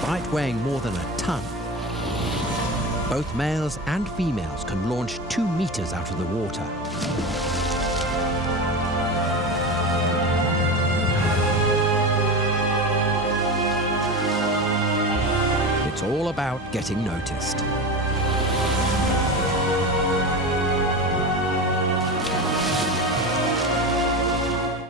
Despite weighing more than a ton, both males and females can launch 2 meters out of the water. It's all about getting noticed.